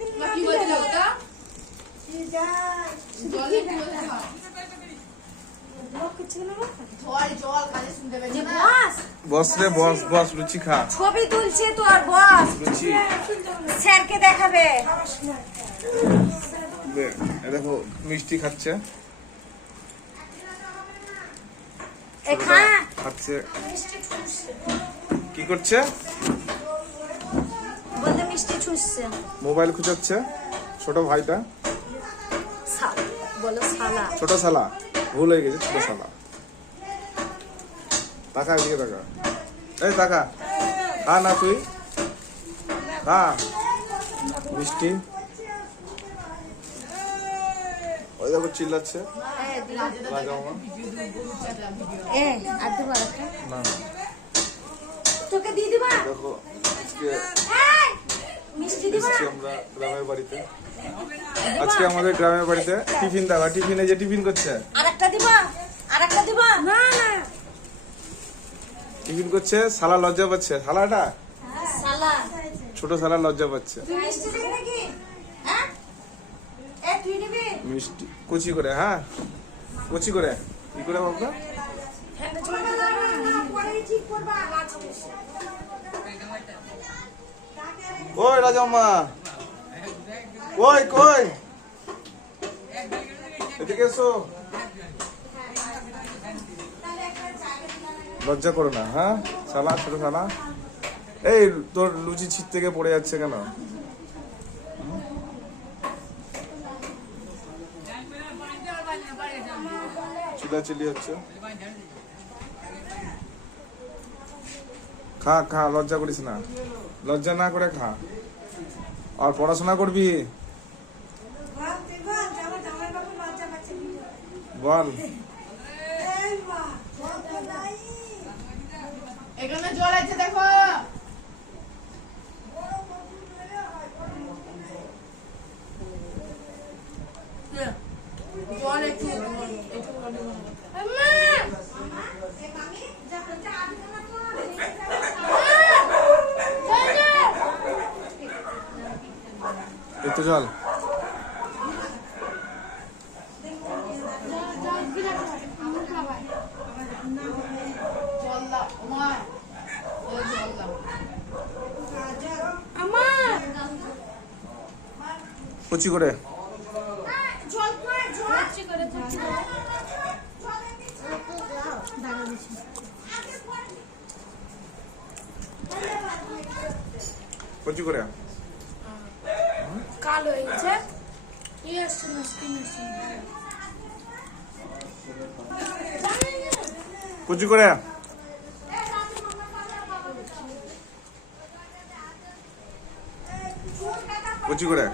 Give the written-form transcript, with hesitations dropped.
কি বলছিল ওটা? জলে কি বলছিল? বস রে বস বস লুচি খা। ছবি তুলছে তো আর বস লুচি স্যারকে দেখাবে। দেখো মিষ্টি খাচ্ছে খাচ্ছে। কি করছে? বলতে মিষ্টি ছুঁচছে। মোবাইল খুঁজাচ্ছে ছোট ভাইটা। বলো শালা। ছোট শালা ভুল হয়ে গেছে, ছোট শালা। টাকা দিয়ে টাকা এই টাকা খা না তুই খা মিষ্টি। ওই দেখো চিল্লাচ্ছে না। তোকে দিয়ে দিবা। দেখো মিষ্টি দিবা। আমরা গ্রামের বাড়িতে আজকে আমাদের গ্রামের বাড়িতে টিফিন দেওয়া। টিফিনে যে টিফিন করছে আরেকটা দিবা। আরেকটা দিবা। না না টিফিন করছে। শালা লজ্জা পাচ্ছে। শালাটা শালা ছোট শালা লজ্জা পাচ্ছে। তুই মিষ্টি দিবি নাকি? হ্যাঁ এ তুই নিবি মিষ্টি কুচি করে। হ্যাঁ কুচি করে কি করে বাবা? ফ্যানটা চলবে না পরেই ঠিক করবা। ওই রাজাম্মা কই কই এদিকে এসো। লজ্জা করো না। হ্যাঁ শালা ছোট শালা। এই তোর লুচি ছিট থেকে পড়ে যাচ্ছে কেন? চিল্লাচিল্লি হচ্ছে। খা খা লজ্জা করিস না। লজ্জা না করে খা। আর পড়াশোনা করবি বল। এখানে জল আছে দেখো। জল একটু একটু জল। কুচি করে কুচি করে কালো হয়ে গেছে। কুচি করে কুচি করে